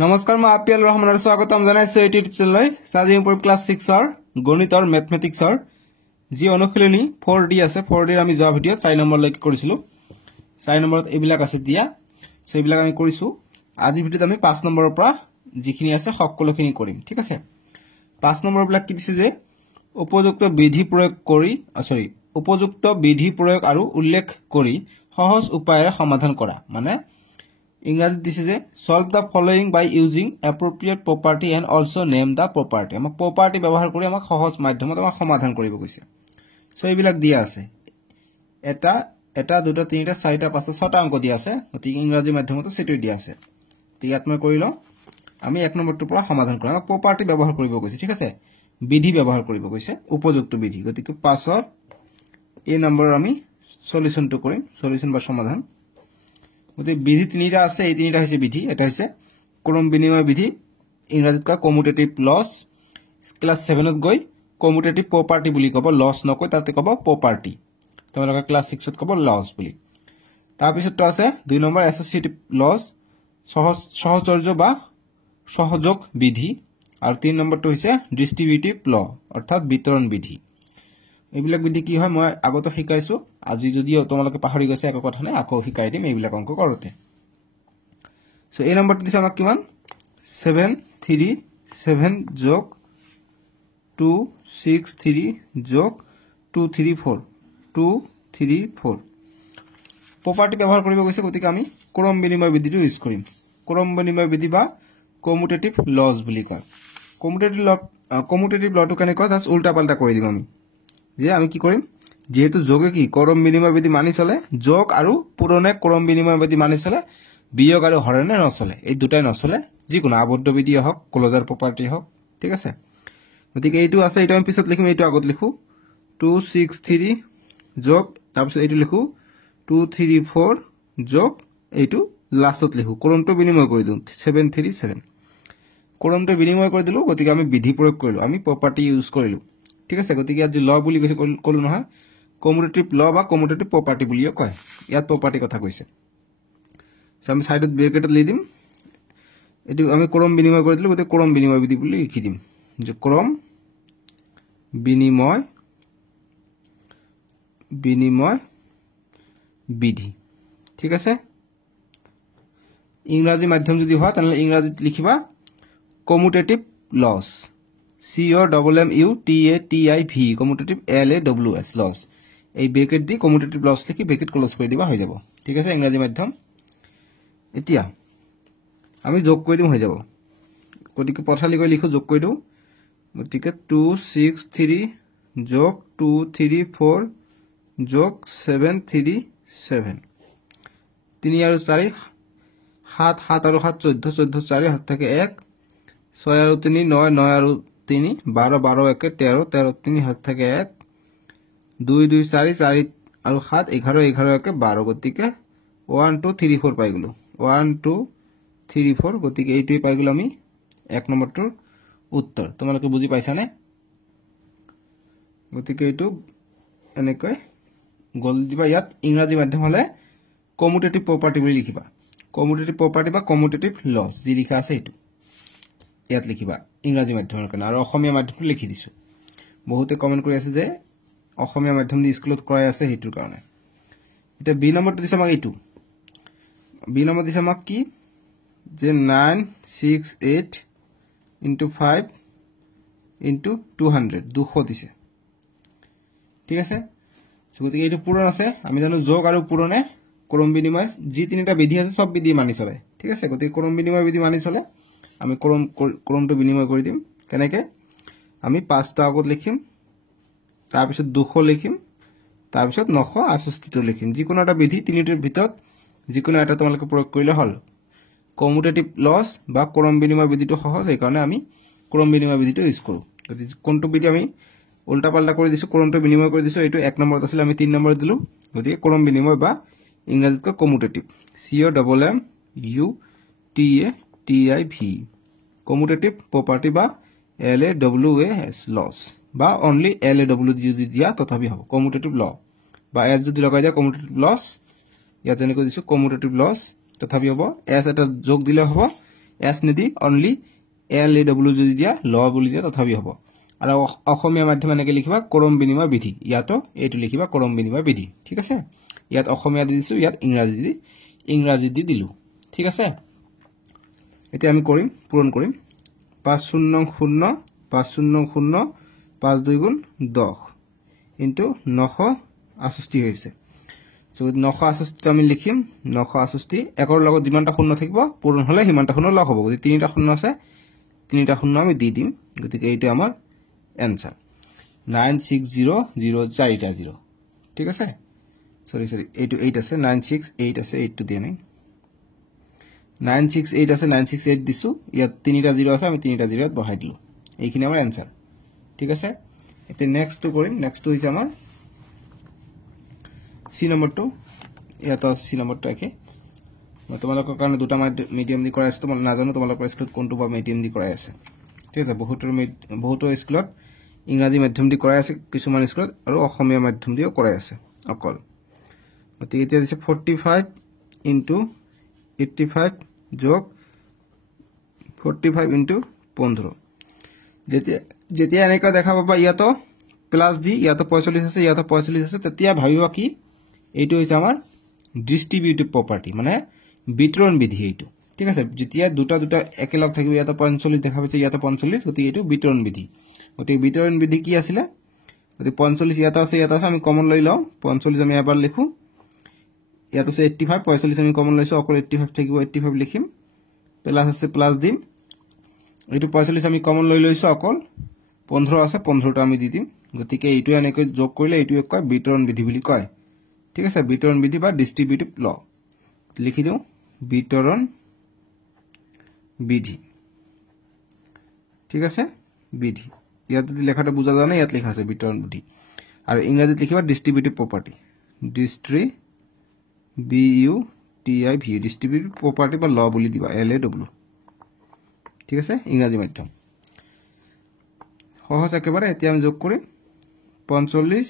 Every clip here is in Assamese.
নমস্কাৰ মই আপিয়াল ৰহমানৰ স্বাগতম জনাইছো ইউটিউব চেনেললৈ সাজি ইম্প্ৰুভ ক্লাছ 6 ৰ গণিত আৰু ম্যাথমেটিক্স ৰ যি অনুশীলনী 4D আছে 4D আমি যোৱা ভিডিঅ 4 নম্বৰ লৈকে কৰিছিলো 4 নম্বৰত এইবিলাক আছে দিয়া সো এইবিলাক আমি কৰিছো আজি ভিডিঅত আমি 5 নম্বৰৰ পৰা যিখিনি আছে সকলোখিনি কৰিম ঠিক আছে 5 নম্বৰ বিলাক কি দিছে যে উপযুক্ত বিধি প্ৰয়োগ আৰু উল্লেখ কৰি সহজ উপায়েৰে সমাধান কৰা মানে ইংৰাজী দিছে যে solve the following by using appropriate property and also name the property আমাক property ব্যৱহাৰ কৰি আমাক সহজ মাধ্যমত আমাক সমাধান কৰিব কৈছে সো এইবিলাক দিয়া আছে এটা দুটা তিনিটা চাৰিটা পাঁচটা ছটা অংক দিয়া আছে গতিকে ইংৰাজী মাধ্যমত সেটো দিয়া আছে ইয়াত মই কৰিলো আমি এক নম্বৰটো পৰা সমাধান কৰিম আমাক property ব্যৱহাৰ কৰিব কৈছে ঠিক আছে বিধি ব্যৱহাৰ কৰিব কৈছে উপযুক্ত বিধি গতিকে 5 ৰ এই নম্বৰ আমি সলিউশনটো কৰিম সলিউশন বা সমাধান গতি বিধি তিনিটা আছে এই তিনিটা হৈছে বিধি এটা হৈছে ক্ৰম বিনিময় বিধি ইংৰাজীত কা কমিউটেটিভ লস ক্লাস 7 ত গৈ কমিউটেটিভ প্ৰপাৰ্টি বুলি কব লস নকৈ তাতে কব প্ৰপাৰ্টি তোমালোকে ক্লাস 6 ত কব লস বুলি তাৰ পিছত তো আছে 2 নম্বৰ এছোসিয়েটিভ লস সহচৰ্য বা সহযোগ বিধি আৰু 3 নম্বৰটো হৈছে ডিস্ট্ৰিবিউটিভ ল অৰ্থাৎ বিতৰণ বিধি এইবিলাক বিধি কি হয় মই আগতে শিকাইছো আজি যদিও তোমালোকে পাহৰি গৈছে এক কথা নাই আকৌ শিকাই দিম এইবিলাক অংক কৰোতে সো এই নম্বৰটো দিছে আমাক কিমান 737 যোগ 263 যোগ 234 প্ৰপাৰ্টি ব্যৱহাৰ কৰিব গৈছে গতিকে আমি ক্ৰম বিনিময় বিধিটো ইউজ কৰিম ক্ৰম বিনিময় বিধি বা কমিউটেটিভ লস বুলি কয় কমিউটেটিভ লটো কেনে কয় জাস্ট উল্টা পাল্টা কৰি দিম যে আমি কি কৰিম যেহেতু যোগে কি ক্ৰম বিনিময় বিধি মানি চলে যোগ আৰু পুৰণে ক্ৰম বিনিময় বিধি মানি চলে বিয়োগ আৰু হৰণে নচলে এই দুটাই নচলে যিকোনো আবদ্ধ বিধি হওক ক্লোজাৰ প্ৰপাৰ্টি হওক ঠিক আছে গতিকে এইটো আছে এটা আমি পিছত লিখিম এইটো আগত লিখো 263 যোগ তাৰপিছত এইটো লিখো 234 যোগ এইটো লাষ্টত লিখো ক্ৰমটো বিনিময় কৰি দিম 737 ক্ৰমটো বিনিময় কৰি দিলো গতিকে আমি বিধি প্ৰয়োগ কৰিলো আমি প্ৰপাৰ্টি ইউজ কৰিলো ঠিক আছে গতিকে আজি ল বুলি কৈছে কলো নহয় কমিউটেটিভ ল বা কমিউটেটিভ প্ৰপাৰ্টি বুলিও কয় ইয়াত প্ৰপাৰ্টি কথা কৈছে সো আমি সাইডত ব্ৰেকেটত লি দিম এটো আমি ক্ৰম বিনিময় কৰি দিলো গতিকে ক্ৰম বিনিময় বিধি বুলি লিখি দিম যে ক্ৰম বিনিময় বিধি ঠিক আছে ইংৰাজী মাধ্যম যদি হয় তাহলে ইংৰাজীত লিখিবা commutative laws COMMUTATIV commutative LAWS laws এই ব্ৰেকেট দি কমিউটেটিভ লস লিখি ব্ৰেকেট ক্লোজ কৰি দিবা হৈ যাব ঠিক আছে ইংৰাজী মাধ্যম এতিয়া আমি যোগ কৰি দিম হৈ যাব গতিকে পথালি কৰি লিখো যোগ কৰি দিও গতিকে 263 যোগ 234 যোগ 737 3 আৰু 4 7 আৰু 7 14 4 হাত থাকে 1 6 আৰু 3 9 9 আৰু 3 12 12 1 13 13 3 হাত থাকে 1 2 2 4 4 আৰু 7 11 11 1 12 গতিকে 1 2 3 4 পাই গলো 1 2 3 4 গতিকে এইটোই পাই গলো আমি এক নম্বৰটোৰ উত্তৰ তোমালোকে বুজি পাইছা নে গতিকে এইটো এনেকৈ গল দিবা ইয়াত ইংৰাজী মাধ্যম হলে কমিউটেটিভ প্ৰপাৰ্টি বুলি লিখিবা কমিউটেটিভ প্ৰপাৰ্টি বা কমিউটেটিভ লস যি লিখা আছে এইটো ইয়াত লিখিবা ইংৰাজী মাধ্যমৰ কাৰণে আৰু অসমীয়া মাধ্যমটো লিখি দিছো বহুতে কমেন্ট কৰি আছে যে অসমীয়া মাধ্যম দি স্কুলত কৰাই আছে হেতুৰ কাৰণে এটা বি নম্বৰটো দিছে আমাক এইটো বি নম্বৰ দিছে আমাক কি যে 968 * 5 * 200 200 দিছে ঠিক আছে গতিকে এইটো পূৰণ আছে আমি জানো যোগ আৰু পূৰণে ক্ৰম বিনিময় যি তিনিটা বিধি আছে সব বিধি মানি চলে ঠিক আছে গতিকে ক্ৰম বিনিময় বিধি মানি চলে আমি ক্ৰমটো বিনিময় কৰি দিম কেনেকে আমি 5 টা আগত লিখিম তাৰ পিছত 200 লিখিম তাৰ পিছত 968 লিখিম যিকোনো এটা বিধি তিনিটাৰ ভিতৰত যিকোনো এটা তোমালোকে প্ৰয়োগ কৰিলে হল কমিউটেটিভ লস বা ক্ৰম বিনিময় বিধিটো সহজ এই কাৰণে আমি ক্ৰম বিনিময় বিধিটো ইউজ কৰো গতিকে কোনটো বিধি আমি উল্টা পাল্টা কৰি দিছো ক্ৰমটো বিনিময় কৰি দিছো এইটো এক নম্বৰত আছিল আমি 3 নম্বৰ দিলো গতিকে ক্ৰম বিনিময় বা ইংৰাজীত কমিউটেটিভ COMMUTATIV কমিউটেটিভ প্ৰপাৰ্টি বা LAWS লস বা অনলি LAW যদি দিয়া তথাপি হ'ব কমিউটেটিভ ল বা এস যদি লগাই দিয়া কমিউটেটিভ লস ইয়াত যেনেকৈ দিছো কমিউটেটিভ লস তথাপি হ'ব এস এটা যোগ দিলে হ'ব এছ নিদি অনলি LAW যদি দিয়া ল বুলি দিয়া তথাপি হ'ব আৰু অসমীয়া মাধ্যম এনেকৈ লিখিবা কৰম বিনিময় বিধি ইয়াতো এইটো লিখিবা কৰম বিনিময় বিধি ঠিক আছে ইয়াত অসমীয়া দি দিছো ইয়াত ইংৰাজী দি দিলো ঠিক আছে এতিয়া আমি কৰিম পূৰণ কৰিম 500 500 5 2 গুণ 10 ইনটু 968 হৈছে সো 968 আমি লিখিম 968 একৰ লগত যিমানটা শূন্য থাকিব পূৰণ হলে হিমানটা শূন্য লগ হ'ব যদি তিনিটা শূন্য আছে তিনিটা শূন্য আমি দি দিম গতিকে এইটো আমাৰ এনসাৰ 960 চাৰিটা 0 ঠিক আছে সরি এইটো 8 আছে 968 আছে 8 টো দিয়া নাই 968 আছে 968 দিছো ইয়াত তিনিটা 0 আছে আমি তিনিটা 0 ত বহাই দিলো এইখিনি আমাৰ এনসাৰ ঠিক আছে এতিয়া নেক্সট টু কৰিম নেক্সট টু হৈছে আমাৰ সি নম্বৰটো ইয়াত সি নম্বৰটো একে মই তোমালোকৰ কাৰণে দুটা মিডিয়াম দি কৰাই আছো মই নাজানো তোমালোকৰ স্কুলত কোনটো বা মিডিয়াম দি কৰাই আছে ঠিক আছে বহুতো স্কুলত ইংৰাজী মাধ্যম দি কৰাই আছে কিছুমান স্কুলত আৰু অসমীয়া মাধ্যম দিও কৰাই আছে অকল গতিকে এতিয়া দিছে 45 ইনটু 85 যোগ 45 ইনটু 15 যেতিয়া এনেকা দেখা পাবা ইয়াতো প্লাস দি ইয়াতো 45 আছে ইয়াতো 45 আছে তেতিয়া ভাবিবা কি এইটো হৈছে আমাৰ ডিস্ট্ৰিবিউটিভ প্ৰপাৰ্টি মানে বিতৰণ বিধি এইটো ঠিক আছে যেতিয়া দুটা একেলগ থাকিব ইয়াতো 45 দেখা পাইছে ইয়াতো 45 গতি এইটো বিতৰণ বিধি গতি বিতৰণ বিধি কি আছিল গতি 45 ইয়াতো আছে আমি কমন লৈ লও 45 আমি এবাৰ লিখো ইয়াত আছে 85 45 আমি কমন লৈছো অকল 85 থাকিব 85 লিখিম প্লাস আছে প্লাস দিম এইটো 45 আমি কমন লৈ লৈছো অকল 15 আছে 15 টা আমি দি দিম গতিকে এইটো এনেকৈ যোগ কৰিলে এইটো কয় বিতৰণ বিধি বুলি কয় ঠিক আছে বিতৰণ বিধি বা ডিস্ট্ৰিবিউটিভ ল লিখি দিও বিতৰণ বিধি ঠিক আছে বিধি ইয়াত যদি লেখাটা বুজা যায় না ইয়াত লেখা আছে বিতৰণ বিধি আৰু ইংৰাজীত লিখিবা ডিস্ট্ৰিবিউটিভ প্ৰপাৰ্টি ডিস্ট্ৰিবিউটিভ প্ৰপাৰ্টি বা ল বুলি দিবা LAW ঠিক আছে ইংৰাজী মাধ্যম সহজ একেবাৰে এতিয়া আমি যোগ কৰিম 45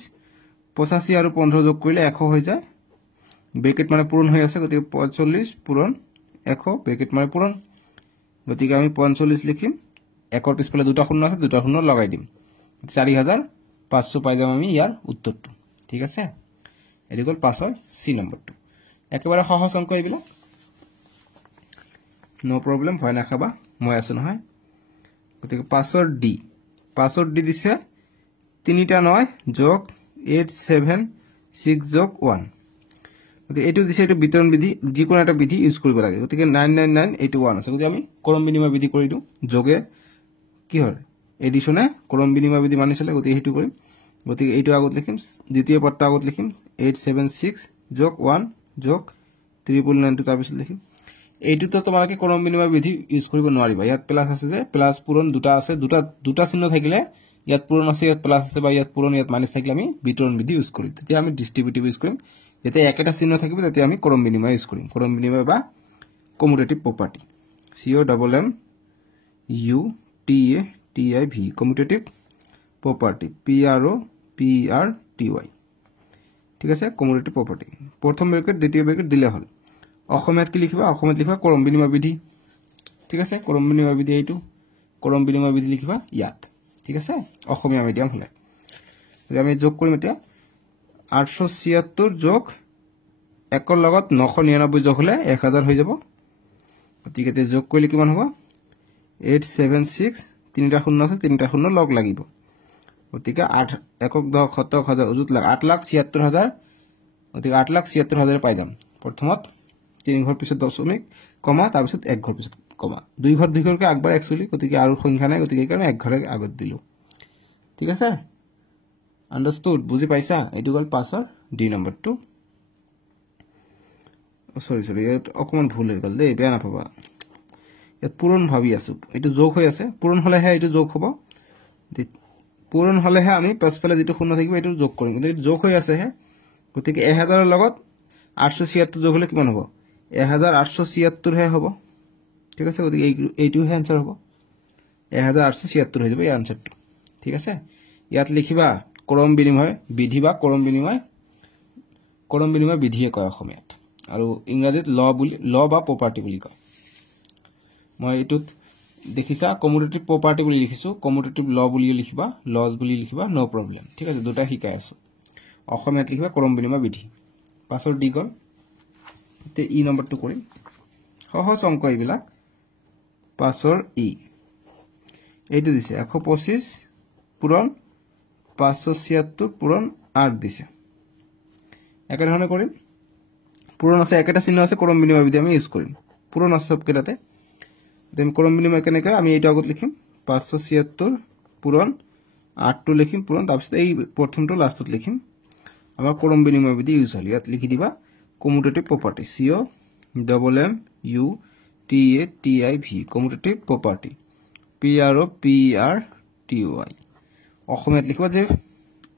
85 আৰু 15 যোগ কৰিলে 100 হৈ যায় ব্ৰেকেট মানে পূৰণ হৈ আছে গতিকে 45 পূৰণ 100 ব্ৰেকেট মানে পূৰণ গতিকে আমি 45 লিখিম একৰ পিছফালে দুটা শূন্য আছে দুটা শূন্য লগাই দিম 4500 পাই যাম আমি ইয়াৰ উত্তৰটো ঠিক আছে এৰি গল পাছৰ সি নম্বৰটো একেবাৰে সহজ অংক এইবিলাক নো প্ৰবলেম ভয় নাখাবা মই আছো নহয় গতিকে পাছৰ ডি দিছে 3টা 9 যোগ 876 যোগ 1 গতিকে এইটো দিছে এইটো বিতৰণ বিধি যিকোনো এটা বিধি ইউজ কৰিব লাগে গতিকে 99981 আছে গতিকে আমি কৰম বিনিময় বিধি কৰি দিও যোগে কি হয় এডিশনে কৰম বিনিময় বিধি মানিছিলে গতিকে হেতু কৰিম গতিকে এইটো আগত লিখিম দ্বিতীয় পদটো আগত লিখিম 876 যোগ 1 যোগ 399 তাৰ পিছত লিখিম এইটো তোমালোকে কৰম বিনিময় বিধি ইউজ কৰিব নোৱাৰিবা ইয়াত প্লাস আছে যে প্লাস পূৰণ দুটা আছে দুটা চিহ্ন থাকিলে ইয়াত পূৰণ আছে ইয়াত প্লাস আছে বা ইয়াত পূৰণ ইয়াত মাইনাস থাকিলে আমি বিতৰণ বিধি ইউজ কৰিম তেতিয়া আমি ডিস্ট্ৰিবিউটিভ ইউজ কৰিম যেতিয়া একেটা চিহ্ন থাকিব তেতিয়া আমি কৰম বিনিময় ইউজ কৰিম কৰম বিনিময় বা commutative property COMMUTATIV commutative property PROPRTY ঠিক আছে কমিউটেটিভ প্ৰপাৰ্টি প্ৰথম ব্ৰেকেট দ্বিতীয় ব্ৰেকেট দিলে হল অসমীয়াত কি লিখিবা অসমীয়াত লিখিবা কৰম বিনিময় বিধি ঠিক আছে কৰম বিনিময় বিধি এইটো কৰম বিনিময় বিধি লিখিবা ইয়াত ঠিক আছে অসমীয়া মিডিয়াম হলে আমি যোগ কৰিম এতিয়া 876 যোগ একৰ লগত 999 যোগ হলে 1000 হৈ যাব গতিকে এতিয়া যোগ কৰিলে কিমান হ'ব 876 তিনিটা শূন্য আছে তিনিটা শূন্য লগ লাগিব গতিকে 8 একক 10 শতক হাজাৰ উজুত লাগ 8,76,000 গতিকে 8,76,000 পাই যাম প্ৰথমত 3 ঘৰ পিছত দশমিক কমা তাৰ পিছত 1 ঘৰ পিছত কমা 2 ঘৰকে আগবাৰ একচুয়ালি গতিকে আৰু সংখ্যা নাই গতিকে কাৰণ 1 ঘৰে আগত দিলো ঠিক আছে আন্ডাৰস্টুড বুজি পাইছা এটো গল পাছৰ ডি নম্বৰটো সৰি ইয়াত অকমান ভুল হৈ গল দেই বেয়া নাপাবা ইয়াত পূৰণ ভাবি আছো এটো যোগ হৈ আছে পূৰণ হলেহে এটো যোগ হ'ব পূৰণ হলেহে আমি পাছফালে যেটো শূন্য থাকিব এটো যোগ কৰিম কিন্তু যোগ হৈ আছে হে গতিকে 1000 ৰ লগত 876 যোগ হলে কিমান হ'ব 1876 হে হ'ব ঠিক আছে গতিকে এইটো হে आंसर হ'ব 1876 হৈ যাব এই आंसरটো ঠিক আছে ইয়াত লিখিবা কৰম বিনিময় বিধি বা কৰম বিনিময় বিধিয়ে কয় অসমীয়াত আৰু ইংৰাজীত ল বা প্ৰপাৰ্টি বুলি কয় মই এটুত দেখিছা কমিউটেটিভ প্ৰপাৰ্টি বুলি লিখিছো কমিউটেটিভ ল বুলি লিখিবা লজ বুলি লিখিবা নো প্ৰবলেম ঠিক আছে দুটা শিকাই আছো অসমীয়াত লিখিবা ক্ৰম বিনিময় বিধি পাছৰ ডি গল তে ই নম্বৰটো কৰিম সহজ অংক এইবিলাক পাছৰ ই এইটো দিছে 125 পূৰণ 576 পূৰণ 8 দিছে একে ধৰণে কৰিম পূৰণ আছে একেটা চিহ্ন আছে ক্ৰম বিনিময় বিধি আমি ইউজ কৰিম পূৰণ আছে সব কেটাতে দেন ক্ৰম বিনিময় কেনেকৈ আমি এইটো আগত লিখিম 576 পূৰণ 8 টো লিখিম পূৰণ তাৰপিছত এই প্ৰথমটো লাষ্টত লিখিম আমাৰ ক্ৰম বিনিময় বিধি ইউজ হল ইয়াত লিখি দিবা commutative property CO double M U T A T I V commutative property PRO PER TOI অসমীয়াত লিখিবা যে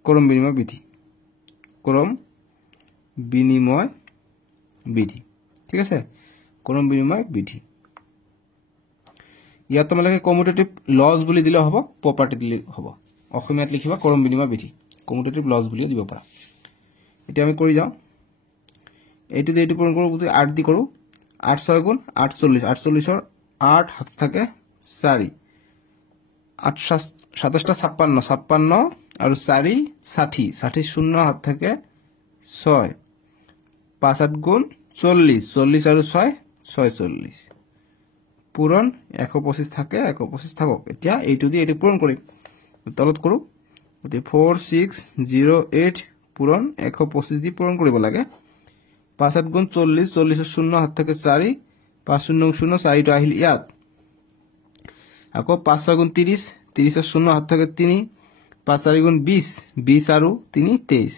ক্ৰম বিনিময় বিধি ক্ৰম বিনিময় বিধি ঠিক আছে ক্ৰম বিনিময় বিধি ইয়াত তোমালোকে কমিউটেটিভ লজ বুলি দিলে হ'ব প্ৰপাৰ্টি দিলে হ'ব অসমীয়াত লিখিবা ক্ৰম বিনিময় বিধি কমিউটেটিভ লজ বুলি দিব পাৰা এতিয়া আমি কৰি যাও এইটো এইটো পূৰণ কৰো 8 দি কৰো 8 6 গুণ 48 48 ৰ 8 হাত থাকে 4 8 27 টা 56 56 আৰু 4 60 60 শূন্য হাত থাকে 6 5 8 গুণ 40 40 আৰু 6 46 পূৰণ 125 থাকে 125 থাকক এতিয়া এইটো দি এইটো পূৰণ কৰিম তলত কৰো 4608 পূৰণ 125 দি পূৰণ কৰিব লাগে 5 8 গুণ 40 40 শূন্য হাত থাকে 4 5 শূন্য শূন্য 4 টো আহিল ইয়াত আকৌ 5 6 গুণ 30 30 শূন্য হাত থাকে 3 5 4 গুণ 20 20 আৰু 3 23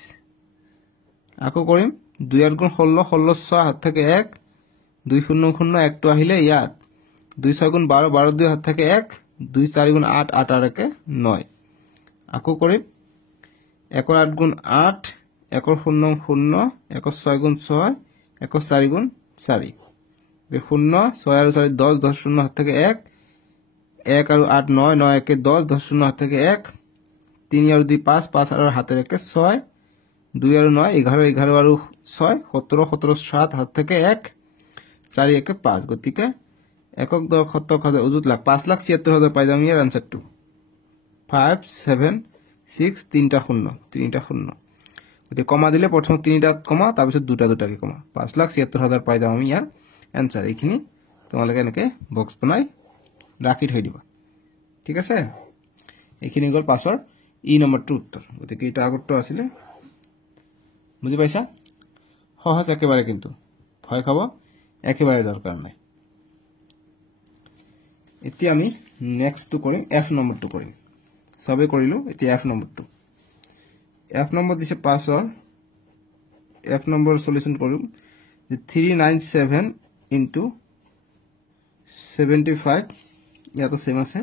আকৌ কৰিম 2 8 গুণ 16 16 6 হাত থাকে 1 2 শূন্য শূন্য 1 টো আহিলে ইয়াত 2 6 গুণ 12 12 2 হাত থাকে 1 2 4 গুণ 8 8 আর একে 9 আকৌ কৰিম 1 8 গুণ 8 1 শূন্য শূন্য 1 6 গুণ 6 1 4 গুণ 4 শূন্য 6 আৰু 4 10 10 শূন্য হাত থাকে 1 1 আৰু 8 9 9 একে 10 10 শূন্য হাত থাকে 1 3 আৰু 2 5 5 আৰু হাতেৰ একে 6 2 আৰু 9 11 11 আৰু 6 17 17 7 হাত থেকে 1 4 একে 5 গতিকে একক দশ শতক হাজার উজুত লাখ 5,76,000 পাই যাম ইয়াৰ আনসাৰটো 5 7 6 তিনটা শূন্য গতিকে কমা দিলে প্ৰথম তিনিটা কমা তাৰপিছত দুটা দুটাকে কমা 5,76,000 পাই যাম আমি ইয়াৰ আনসাৰ এইখিনি তোমালোকে এনেকে বক্স বনাই ৰাখি থৈ দিবা ঠিক আছে এইখিনি গল পাছৰ ই নম্বৰটো উত্তৰ গতিকে এটা আগৰটো আছিল বুজি পাইছা সহজ একেবাৰে কিন্তু ভয় খাব একেবাৰে দৰকাৰ নাই এতিয়া আমি নেক্সট টু কৰিম F নম্বৰটো কৰিম সবে কৰিলো এতিয়া F নম্বৰটো F নম্বৰ দিছে পাছৰ F নম্বৰ সলিউশন কৰিম 397 into 75 ইয়াতো সেম আছে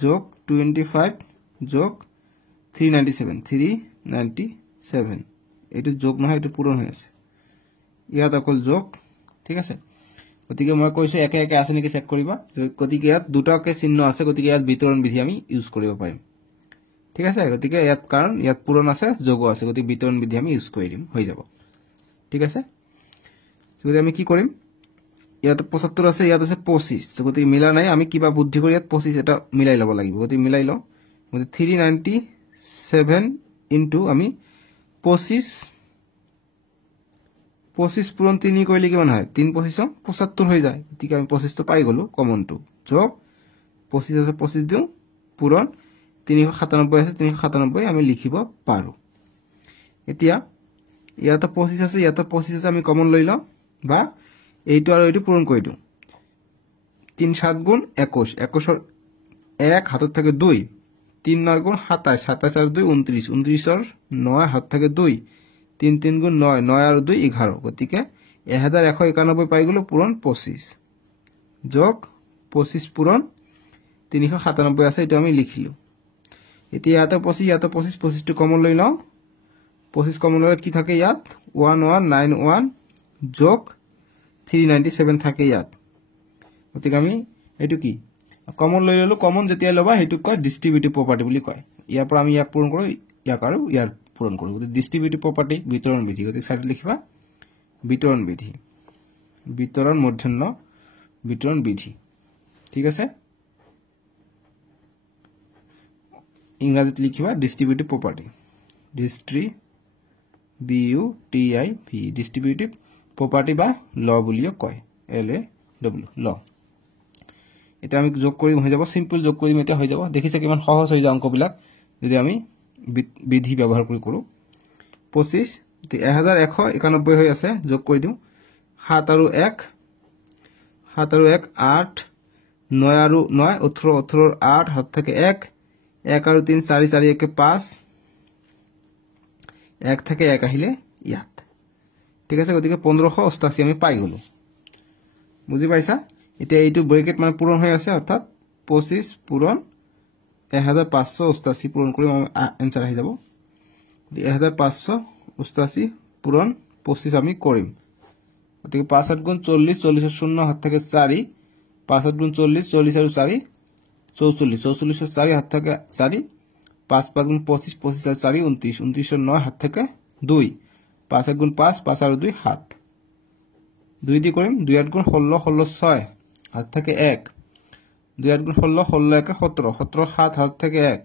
যোগ 25 যোগ 397 এইটো যোগ নহয় এইটো পূৰণ হৈ আছে ইয়াত অকল যোগ ঠিক আছে গতিকে মই কৈছো একে একে আছে নেকি চেক কৰিবা গতিকে ইয়াত দুটাকে চিহ্ন আছে গতিকে ইয়াত বিতৰণ বিধি আমি ইউজ কৰিব পাৰিম ঠিক আছে গতিকে ইয়াত কাৰণ ইয়াত পূৰণ আছে যোগ আছে গতিকে বিতৰণ বিধি আমি ইউজ কৰি দিম হৈ যাব ঠিক আছে গতিকে আমি কি কৰিম ইয়াত 75 আছে ইয়াত আছে 25 গতিকে মিলা নাই আমি কিবা বুদ্ধি কৰি ইয়াত 25 এটা মিলাই লব লাগিব গতিকে মিলাই লও গতিকে 397 ইনটু আমি 25 পূৰণ 3 কৰিলে কিমান হয় 3 25 75 হৈ যায় গতিকে আমি 25 টো পাই গলো কমনটো যোগ 25 আছে 25 দিও পূৰণ 397 আছে 397 আমি লিখিব পাৰো এতিয়া ইয়াত 25 আছে ইয়াত 25 আছে আমি কমন লৈ লও বা এইটো আৰু এইটো পূৰণ কৰি দিও 3 7 গুণ 21 21 ৰ 1 হাতত থাকে 2 3 9 গুণ 27 27 আৰু 2 29 29 ৰ 9 হাত থাকে 2 3 3 গুণ 9 9 আৰু 2 11 গতিকে 1191 পাই গলো পূৰণ 25 যোগ 25 পূৰণ 397 আছে এটা আমি লিখিলো এতিয়া ইয়াত 25 ইয়াত 25 25 টো কমন লৈ লও 25 কমন ললে কি থাকে ইয়াত 1191 যোগ 397 থাকে ইয়াত গতিকে আমি এটো কি কমন লৈ ললো কমন যেতিয়া লবা হেতু কয় ডিস্ট্ৰিবিউটিভ প্ৰপাৰ্টি বুলি কয় ইয়াৰ পৰা আমি ইয়াক পূৰণ কৰো ইয়াক আৰু ইয়াৰ পূৰণ কৰো গতিকে ডিস্ট্ৰিবিউটিভ প্ৰপাৰ্টি বিতৰণ বিধি গতিকে সাইড লিখিবা বিতৰণ বিধি বিতৰণ মূৰ্ধন্য বিতৰণ বিধি ঠিক আছে ইংৰাজীত লিখিবা ডিস্ট্ৰিবিউটিভ প্ৰপাৰ্টি ডিস্ট্ৰিবিউটিভ প্ৰপাৰ্টি বা ল বুলিও কয় LAW ল এটা আমি যোগ কৰিম হৈ যাব সিম্পল যোগ কৰিম এটা হৈ যাব দেখিছে কিমান সহজ হৈ যায় অংকবিলাক যদি আমি বিধি ব্যৱহাৰ কৰি কৰো 25 1191 হৈ আছে যোগ কৰি দিও 7 আৰু 1 8 9 আৰু 9 18 8 হাত থাকে 1 1 আৰু 3 4 4 1 5 1 থাকে 1 আহিলে ইয়াত ঠিক আছে গতিকে 1588 আমি পাই গলো বুজি পাইছা এতিয়া এইটো ব্ৰেকেট মানে পূৰণ হৈ আছে অৰ্থাৎ 25 পূৰণ 1588 পূৰণ কৰিম आंसर আহি যাব 1588 পূৰণ 25 আমি কৰিম গতিকে 5 8 গুণ 40 40 0 হাত থাকে 4 5 8 গুণ 40 40 আৰু 4 44 44 4 হাত থাকে 4 5 5 গুণ 25 25 আর 4 29 29 9 হাত থেকে 2 5 1 গুণ 5 5 আর 2 7 2 দি কৰিম 2 8 গুণ 16 16 6 হাত থেকে 1 2 8 গুণ 16 16 1 17 17 7 হাত থেকে 1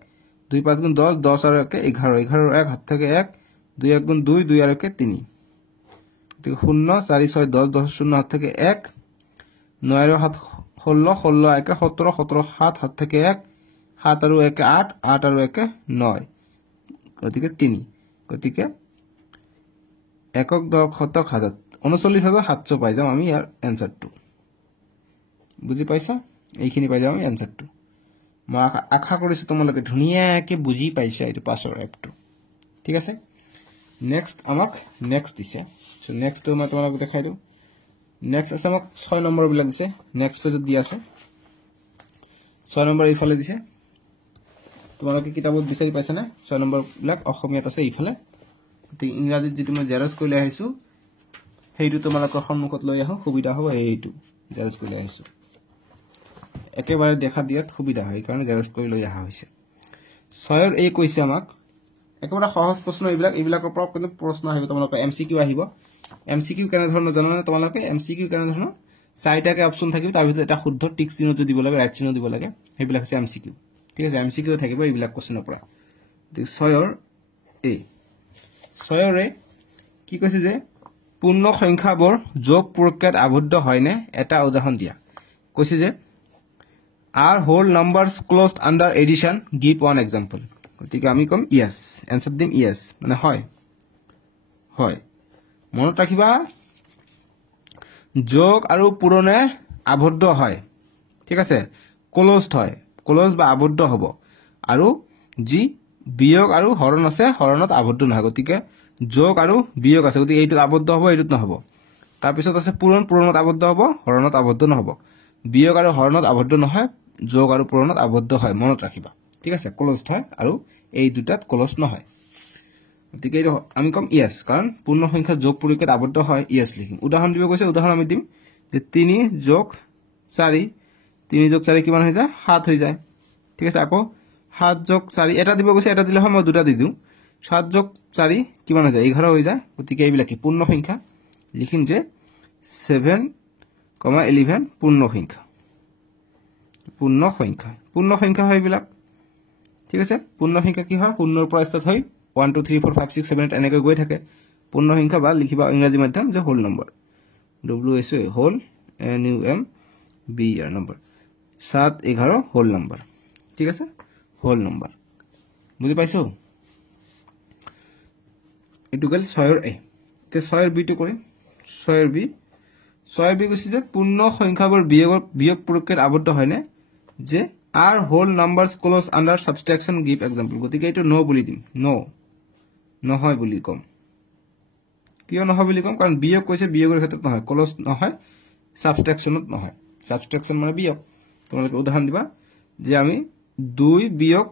2 5 গুণ 10 10 আর 1 11 11 1 হাত থেকে 1 2 1 গুণ 2 2 আর 1 3 ঠিক 0 4 6 10 10 0 হাত থেকে 1 9 আর হাত 16 16 1 17 17 7 হাত থেকে 1 7 আৰু 1 8 8 আৰু 1 9 গতিকে 3 গতিকে একক দক শতক হাজাৰ 39700 পাই যাম আমি ইয়াৰ आंसरটো বুজি পাইছা এইখিনি পাই যাম আমি आंसरটো মই আশা কৰিছো তোমালোকে ধুনিয়াকে বুজি পাইছা এইটো পাছৰ এপটো ঠিক আছে নেক্সট আমাক নেক্সট দিছে সো নেক্সট মই তোমালোকক দেখাই দিও নেক্সট আছে আমাক 6 নম্বৰ বিলাক দিছে নেক্সট পেজত দি আছে 6 নম্বৰ ইফালে দিছে তোমালোকে কিতাপত বিচাৰি পাইছা না 6 নম্বৰ বিলাক অসমীয়াত আছে ইফালে তে ইংৰাজীত যেটো মই জেৰক্স কৰি আহিছো হেইটো তোমালোকৰ সন্মুখত লৈ আহো সুবিধা হ'ব এইটো জেৰক্স কৰি আহিছো একেবাৰে দেখা দিয়াত সুবিধা হয় কাৰণ জেৰক্স কৰি লৈ আহা হৈছে 6 এৰ এই কৈছে আমাক একেবাৰে সহজ প্ৰশ্ন এইবিলাকৰ পৰা কিন্তু প্ৰশ্ন আহিব তোমালোকৰ MCQ আহিব MCQ কেনে ধৰণৰ জানা না তোমালোকে MCQ কেনে ধৰণৰ চাৰিটাকে অপচন থাকিব তাৰ ভিতৰত এটা শুদ্ধ টিক চিহ্ন দিব লাগে ৰাইট চিহ্ন দিব লাগে হেবিলাক আছে MCQ ঠিক আছে MCQ থাকিব এইবিলাক কোশ্চেনৰ পৰা 6 এৰ এই 6 এৰ কি কৈছে যে পূৰ্ণ সংখ্যাবোৰ যোগ প্ৰক্ৰিয়াত আবদ্ধ হয়নে এটা উদাহৰণ দিয়া কৈছে যে are whole numbers closed under addition give one example গতিকে আমি কম yes आंसर দিম yes মানে হয় হয় মনত ৰাখিবা যোগ আৰু পূৰণে আবদ্ধ হয় ঠিক আছে ক্লোজড হয় ক্লোজ বা আবদ্ধ হ'ব আৰু জি বিয়োগ আৰু হৰণ আছে হৰণত আবদ্ধ নহয় গতিকে যোগ আৰু বিয়োগ আছে গতিকে এইটো আবদ্ধ হ'ব এইটো নহব তাৰ পিছত আছে পূৰণ পূৰণত আবদ্ধ হ'ব হৰণত আবদ্ধ নহব বিয়োগ আৰু হৰণত আবদ্ধ নহয় যোগ আৰু পূৰণত আবদ্ধ হয় মনত ৰাখিবা ঠিক আছে ক্লোজড হয় আৰু এই দুটাত ক্লোজ নহয় গতিকে আমি কম yes কাৰণ পূৰ্ণ সংখ্যা যোগ প্ৰক্ৰিয়াত আবদ্ধ হয় yes লিখিম উদাহৰণ দিব কৈছে উদাহৰণ আমি দিম যে 3 যোগ 4 3 যোগ 4 কিমান হৈ যায় 7 হৈ যায় ঠিক আছে আকৌ 7 যোগ 4 এটা দিব কৈছে এটা দিলে হয় মই দুটা দি দিও 7 যোগ 4 কিমান হৈ যায় 11 হৈ যায় গতিকে এইবিলাক কি পূৰ্ণ সংখ্যা লিখিম যে 7, 11 পূৰ্ণ সংখ্যা পূৰ্ণ সংখ্যা হয় এইবিলাক ঠিক আছে পূৰ্ণ সংখ্যা কি হয় শূন্যৰ পৰা স্টাৰ্ট হয় 1 2 3 4 5 6 7 8 এনেকৈ গৈ থাকে পূৰ্ণ সংখ্যা বা লিখিবা ইংৰাজী মাধ্যম যে whole number WHO whole NUMBR number 7 11 whole number ঠিক আছে হোল নম্বৰ বুজি পাইছো এটু গল 6 এৰ a তে 6 এৰ b টু কৰিম 6 এৰ b কৈছে যে পূৰ্ণ সংখ্যাবোৰ বিয়োগ প্ৰক্ৰিয়াত আবদ্ধ হয়নে যে are whole numbers close under subtraction give example গতিকে এটো নো বুলি দিম নো নহয় বুলি কম কিয় নহয় বুলি কম কাৰণ বিয়োগ কৈছে বিয়োগৰ ক্ষেত্ৰত নহয় ক্লোজ নহয় সাবট্ৰাকশনত নহয় সাবট্ৰাকশন মানে বিয়োগ তোমালোকে উদাহৰণ দিবা যে আমি 2 বিয়োগ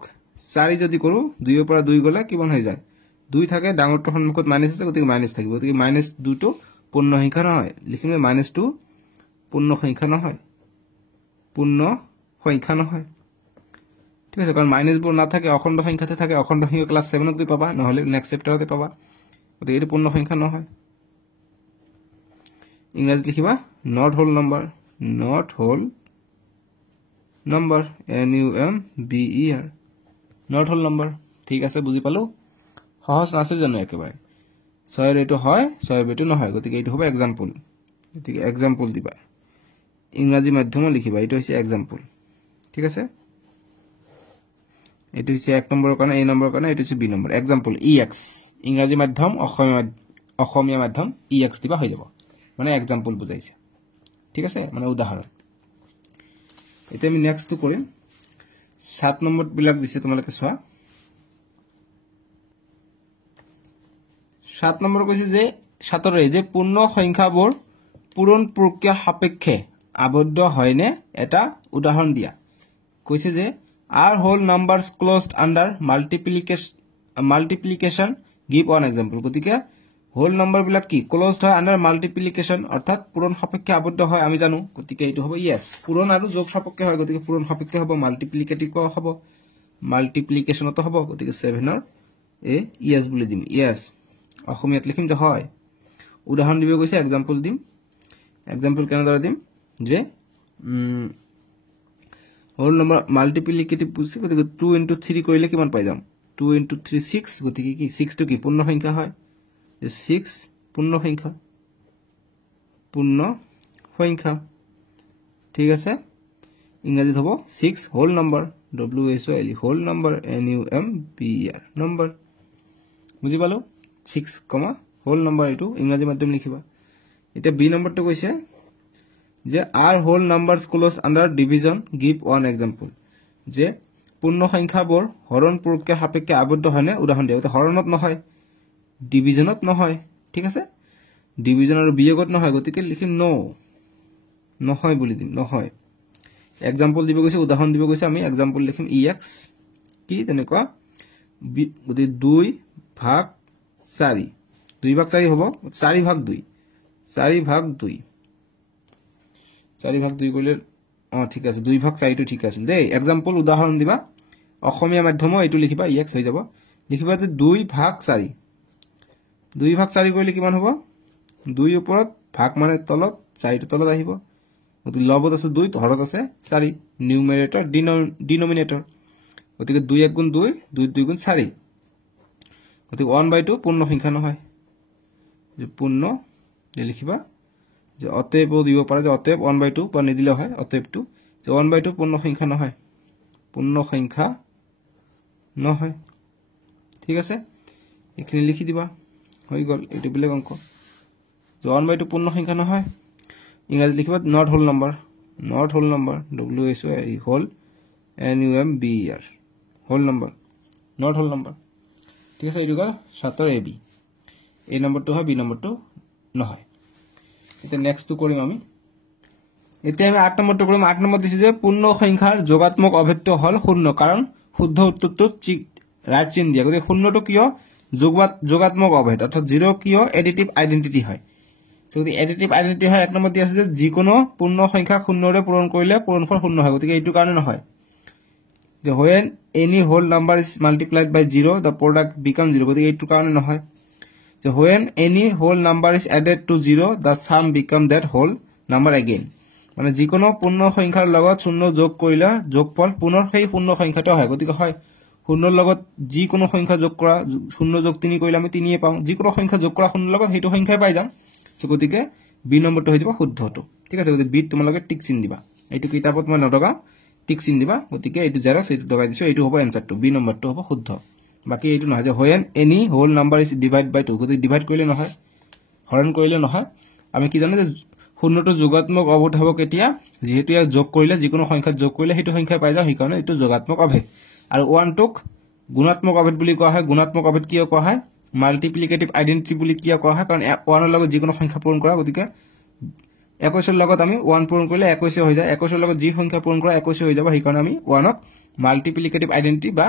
4 যদি কৰো 2 এৰ পৰা 2 গলে কিমান হৈ যায় 2 থাকে ডাঙৰটো সন্মুখত মাইনাস আছে গতিকে মাইনাস থাকিব গতিকে -2 টো পূৰ্ণ সংখ্যা নহয় লিখিম -2 পূৰ্ণ সংখ্যা নহয় পূৰ্ণ সংখ্যা নহয় ঠিক আছে কাৰণ মাইনাস বোৰ না থাকে অখণ্ড সংখ্যাতে থাকে অখণ্ড সংখ্যা ক্লাস 7 ত গৈ পাবা নহলে নেক্সট চ্যাপ্টাৰতে পাবা গতিকে এটো পূৰ্ণ সংখ্যা নহয় ইংৰাজীত লিখিবা not whole number not whole number NUMBER not whole number ঠিক আছে বুজি পালো সহজ নাছিল জানো একেবাৰে 6 এৰ এটো হয় 6 এৰ বেটো নহয় গতিকে এটো হবে एग्जांपल গতিকে एग्जांपल দিবা ইংৰাজী মাধ্যম লিখিবা এটো হৈছে एग्जांपल ঠিক আছে এটো হৈছে 1 নম্বৰৰ কাৰণে a নম্বৰৰ কাৰণে এটো হৈছে b নম্বৰ एग्जांपल ex ইংৰাজী মাধ্যম অসমীয়া মাধ্যম ex দিবা হৈ যাব মানে एग्जांपल বুজাইছে ঠিক আছে মানে উদাহৰণ এটা আমি নেক্সট টু কৰিম 7 নম্বৰ বিলাক দিছে তোমালোকে চোৱা 7 নম্বৰ কৈছে যে 17 যে পূৰ্ণ সংখ্যাবোৰ পূৰণ প্ৰক্ৰিয়া সাপেক্ষে আবদ্ধ হয়নে এটা উদাহৰণ দিয়া কৈছে যে are whole numbers closed under multiplication give one example গতিকে whole number বিলাক কি closed হয় under multiplication অৰ্থাৎ পূৰণ সাপেক্ষে আবদ্ধ হয় আমি জানো গতিকে এটো হ'ব yes পূৰণ আৰু যোগ সাপেক্ষে হয় গতিকে পূৰণ সাপেক্ষে হ'ব মাল্টিপ্লিকেটিভ হ'ব মাল্টিপ্লিকেশনতো হ'ব গতিকে 7 ৰ এ yes বুলি দিম yes অসমীয়াত লিখিম যে হয় উদাহৰণ দিব গৈছে एग्जांपल দিম एग्जांपल কেনেদৰে দিম যে whole number multiplicative বুঝছি গতিকে 2 into 3 কৰিলে কিমান পাই যাম 2 into 3 6 গতিকে কি 6 টো কি পূৰ্ণ সংখ্যা হয় যে 6 পূৰ্ণ সংখ্যা ঠিক আছে ইংৰাজীত হ'ব 6 whole number WHOLE whole number NUMBER number বুজি পালো 6, whole number এটো ইংৰাজী মাধ্যম লিখিবা এটা বি নম্বৰটো কৈছে যে are whole numbers closed under division give one example যে পূৰ্ণ সংখ্যাবোৰ হৰণ প্ৰক্ৰিয়া সাপেক্ষে আবদ্ধ হয়নে উদাহৰণ দিয়া এটা হৰণত নহয় ডিভিজনত নহয় ঠিক আছে ডিভিজন আৰু বিয়োগত নহয় গতিকে লিখিম নহয় বুলি দিম নহয় एग्जांपल দিব গৈছে উদাহৰণ দিব গৈছে আমি एग्जांपल লিখিম ex কি তেনেকুৱা গতি 2 ভাগ 4 2 ভাগ 4 হ'ব 4 ভাগ 2 4 ভাগ 2 4 ভাগ 2 কৰিলে ঠিক আছে 2 ভাগ 4 টো ঠিক আছে দেই एग्जांपल উদাহৰণ দিবা অসমীয়া মাধ্যম এটো লিখিবা ex হৈ যাব লিখিবা যে 2 ভাগ 4 2 ভাগ 4 কৰিলে কিমান হ'ব 2 ওপৰত ভাগ মানে তলত 4 টো তলত আহিব গতি লবত আছে 2 হৰত আছে 4 নিউমাৰেটৰ ডিনোমিনেটৰ গতিকে 2 1 গুণ 2 2 2 গুণ 4 গতিকে 1/2 পূৰ্ণ সংখ্যা নহয় যে পূৰ্ণ লিখিবা যে অতএব দিব পারে যে অতএব 1/2 বা নিদিলে হয় অতএব 2 যে 1/2 পূৰ্ণ সংখ্যা নহয় ঠিক আছে এখানে লিখি দিবা হৈ গল এটো বেলেগ অংক যে 1/2 পূৰ্ণ সংখ্যা নহয় ইংৰাজী লিখিবা not whole number WHOLE whole NUMBER whole number not whole number ঠিক আছে এইটো 7 এ বি এই নম্বৰটো হয় বি নম্বৰটো নহয় এটা নেক্সট টু কৰিম আমি এতিয়া আমি 8 নম্বৰটো কৰিম 8 নম্বৰ দিছে যে পূৰ্ণ সংখ্যাৰ যোগাত্মক অভেদ্য হল শূন্য কাৰণ শুদ্ধ উত্তৰটো ৰাইট চিহ্ন দিয়া গতিকে শূন্যটো কিয় যোগাত্মক অভেদ অৰ্থাৎ 0 কিয় এডিটিভ আইডেন্টিটি হয় যদি এডিটিভ আইডেন্টিটি হয় 1 নম্বৰ দি আছে যে যিকোনো পূৰ্ণ সংখ্যা শূন্যৰে পূৰণ কৰিলে পূৰণফল শূন্য হয় গতিকে এইটো কাৰণে নহয় যে when any whole number is multiplied by 0 the product becomes 0 গতিকে এইটো কাৰণে নহয় যে when any whole number is added to 0 the sum becomes that whole number again মানে যিকোনো পূৰ্ণ সংখ্যাৰ লগত শূন্য যোগ কৰিলে যোগফল পুনৰ সেই পূৰ্ণ সংখ্যাটো হয় গতিকে হয় শূন্যৰ লগত যিকোনো সংখ্যা যোগ কৰা শূন্য যোগ 3 কৰিলে আমি 3 এ পাম যিকোনো সংখ্যা যোগ কৰা শূন্যৰ লগত হেতু সংখ্যাই পাই যাম গতিকে বি নম্বৰটো হৈ যাব শুদ্ধটো ঠিক আছে গতিকে বি তোমালোকে টিক চিন দিবা এইটো কিতাপত মই নদগা টিক চিন দিবা গতিকে এইটো জেৰক্স এইটো দগাই দিছো এইটো হ'ব এনসাৰটো বি নম্বৰটো হ'ব শুদ্ধ বাকি এইটো নহয় যে when any whole number is divided by 2 গতিকে ডিভাইড কৰিলে নহয় হৰণ কৰিলে নহয় আমি কি জানো যে শূন্যটো যোগাত্মক অভেদ হ'ব কেতিয়া যেহেতু ইয়াক যোগ কৰিলে যিকোনো সংখ্যা যোগ কৰিলে হেতু সংখ্যা পাই যাও হিকাৰণে এটো যোগাত্মক অভেদ আৰু 1 টুক গুণাত্মক অভেদ বুলি কোৱা হয় গুণাত্মক অভেদ কিয় কোৱা হয় মাল্টিপ্লিকেটিভ আইডেন্টিটি বুলি কিয় কোৱা হয় কাৰণ 1 ৰ লগত যিকোনো সংখ্যা পূৰণ কৰা গতিকে 21 ৰ লগত আমি 1 পূৰণ কৰিলে 21 হৈ যায় 21 ৰ লগত যি সংখ্যা পূৰণ কৰা 21 হৈ যাব হিকাৰণে আমি 1 ক মাল্টিপ্লিকেটিভ আইডেন্টিটি বা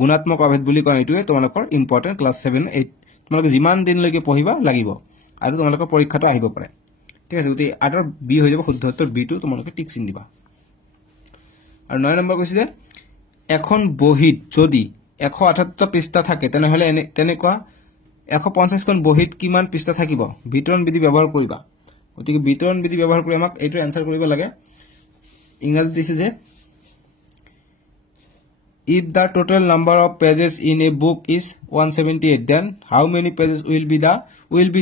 গুণাত্মক অভেদ বুলি কয় এটোৱে তোমালোকৰ ইম্পৰ্টেন্ট ক্লাস 7 8 তোমালোকে যিমান দিন লৈকে পঢ়িবা লাগিব আৰু তোমালোকৰ পৰীক্ষাটো আহিব পাৰে ঠিক আছে গতি 8 ৰ বি হৈ যাব শুদ্ধ উত্তৰ বি টো তোমালোকে টিক চিন দিবা আৰু 9 নম্বৰ কৈছে যে এখন বহিত যদি 178 পৃষ্ঠা থাকে তেনেহলে তেনেকুৱা 150 খন বহিত কিমান পৃষ্ঠা থাকিব বিতৰণ বিধি ব্যৱহাৰ কৰিবা গতিকে বিতৰণ বিধি ব্যৱহাৰ কৰি আমাক এইটো আনসাৰ কৰিব লাগে ইংৰাজী দিছে যে if the total number of pages in a book is 178, then how many pages will be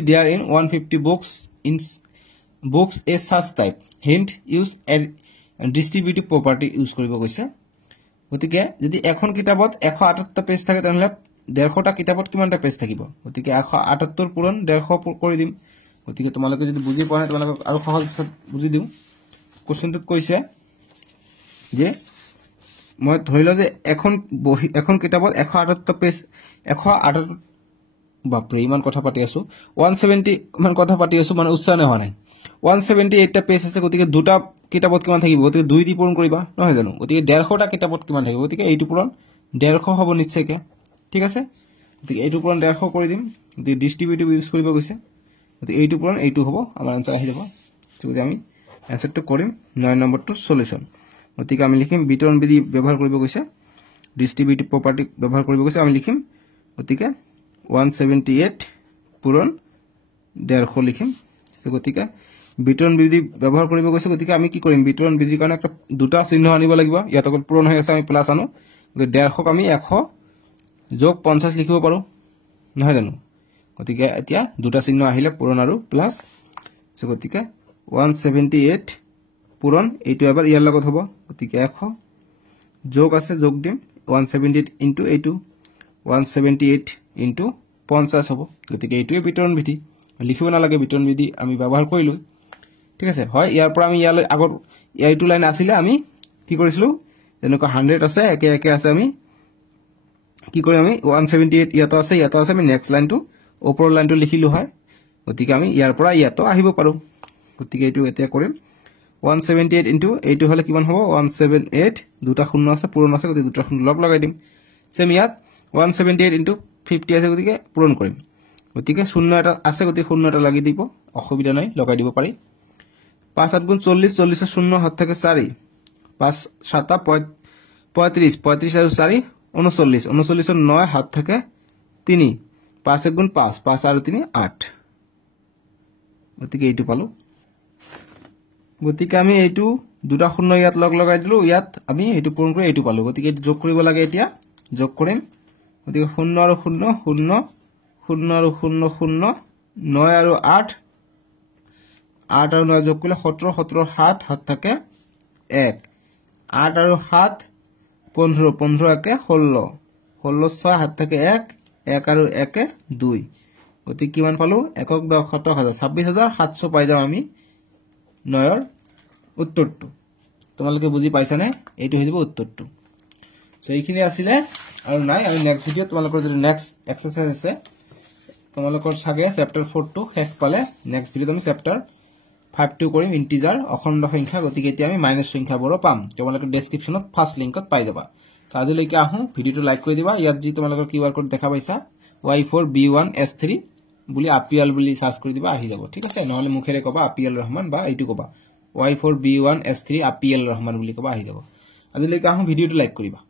there in 150 books a such type? Hint, use a distributive property use কৰিব কৈছে গতিকে যদি এখন কিতাপত 178 পেজ থাকে তাহলে 150টা কিতাপত কিমানটা পেজ থাকিব গতিকে 178 পূৰণ 150 কৰি দিম গতিকে তোমালোকে যদি বুজি পোৱা নাই তোমালোকক আৰু সহজ বুজি দিম কোশ্চেনটোত কৈছে যে মই ধৰিলো যে এখন কিতাপত 178 পেজ 178 বাপৰে ইমান কথা পাতি আছো 170 মান কথা পাতি আছো মানে উচ্চাৰণ হোৱা নাই 178 টা পেজ আছে গতিকে দুটা কিতাপত কিমান থাকিব গতিকে 2 দি পূৰণ কৰিবা নহয় জানো গতিকে 150 টা কিতাপত কিমান থাকিব গতিকে এইটো পূৰণ 150 হ'ব নিশ্চয়কৈ ঠিক আছে গতিকে এইটো পূৰণ 150 কৰি দিম গতিকে ডিস্ট্ৰিবিউটিভ ইউজ কৰিব গৈছে গতিকে এইটো পূৰণ এইটো হ'ব আমাৰ আনসাৰ আহি যাব গতিকে আমি আনসাৰটো কৰিম 9 নম্বৰটো সলিউশন গতিকে আমি লিখিম বিতৰণ বিধি ব্যৱহাৰ কৰিব গৈছে ডিস্ট্ৰিবিউটিভ প্ৰপাৰ্টি ব্যৱহাৰ কৰিব গৈছে আমি লিখিম গতিকে 178 পূৰণ 150 লিখিম গতিকে বিতৰণ বিধি ব্যৱহাৰ কৰিব গৈছে গতিকে আমি কি কৰিম বিতৰণ বিধিৰ কাৰণে একটা দুটা চিহ্ন আনিব লাগিব ইয়াত অকল পূৰণ হৈ আছে আমি প্লাস আনো গতিকে 150 আমি 100 যোগ 50 লিখিব পাৰো নহয় জানো গতিকে এতিয়া দুটা চিহ্ন আহিলে পূৰণ আৰু প্লাস গতিকে 178 পূৰণ এইটো এবাৰ ইয়াৰ লগত হ'ব গতিকে 100 যোগ আছে যোগ দিম 178 ইনটু এইটো 178 ইনটু 50 হ'ব গতিকে এইটোৱে বিতৰণ বিধি লিখিব নালাগে বিতৰণ বিধি আমি ব্যৱহাৰ কৰিলো ঠিক আছে হয় ইয়াৰ পৰা আমি ইয়ালৈ আগৰ এইটো লাইন আছিল আমি কি কৰিছিলো যেনেকৈ 100 আছে একে একে আছে আমি কি কৰি আমি 178 ইয়াতো আছে আমি নেক্সট লাইনটো ওপৰৰ লাইনটো লিখিলো হয় গতিকে আমি ইয়াৰ পৰা ইয়াতো আহিব পাৰো গতিকে এইটো এতিয়া কৰিম 178 ইনটু এইটো হলে কিমান হ'ব 178 দুটা শূন্য আছে পূৰণ আছে গতিকে দুটা শূন্য লগ লগাই দিম সেম ইয়াত 178 ইনটু 50 আছে গতিকে পূৰণ কৰিম গতিকে শূন্য এটা আছে গতিকে শূন্য এটা লাগি দিব অসুবিধা নাই লগাই দিব পাৰি 5 7 গুণ 40 40 এর শূন্য হাত থেকে 4 5 7 35 35 আর 4 39 39 এর 9 হাত থেকে 3 5 1 গুণ 5 5 আর 3 8 গতিকে এইটো পালো গতিকে আমি এইটো দুটা শূন্য ইয়াত লগ লগাই দিলো ইয়াত আমি এইটো পূৰণ কৰি এইটো পালো গতিকে এইটো যোগ কৰিব লাগে এতিয়া যোগ কৰিম গতিকে 0 আৰু 0 0 0 আৰু 0 0 9 আৰু 8 8 আৰু 9 যোগ কৰিলে 17 17 7 হাত থাকে 1 8 আৰু 7 15 15 একে 16 16 6 হাত থাকে 1 1 আৰু 1 2 গতিকে কিমান পালো 1 10 26700 পাই যাম আমি 9 ৰ উত্তৰটো তোমালোকে বুজি পাইছানে এইটো হৈ যাব উত্তৰটো সো এইখিনি আছিল আৰু নাই আমি নেক্সট ভিডিও তোমালোকৰ যদি নেক্সট এক্সাৰসাইজ আছে তোমালোকৰ সাগে চ্যাপ্টাৰ 4 টো শেষ পালে নেক্সট ভিডিওত আমি চ্যাপ্টাৰ 5 টো কৰিম ইন্টিজাৰ অখণ্ড সংখ্যা গতিকে এতিয়া আমি মাইনাস সংখ্যাবোৰ পাম তোমালোকে ডেসক্ৰিপচনত ফাৰ্স্ট লিংকত পাই যাবা আজিলৈকে আহো ভিডিওটো লাইক কৰি দিবা ইয়াত যি তোমালোকৰ কিউআৰ কোড দেখা পাইছা Y4B1S3 বুলি আপিএল বুলি সাৰ্চ কৰি দিবা আহি যাব ঠিক আছে নহলে মুখেৰে কবা আপিএল ৰহমান বা এইটো কবা Y4B1S3 আপিএল ৰহমান বুলি কবা আহি যাব আজিলৈকে আহো ভিডিওটো লাইক কৰিবা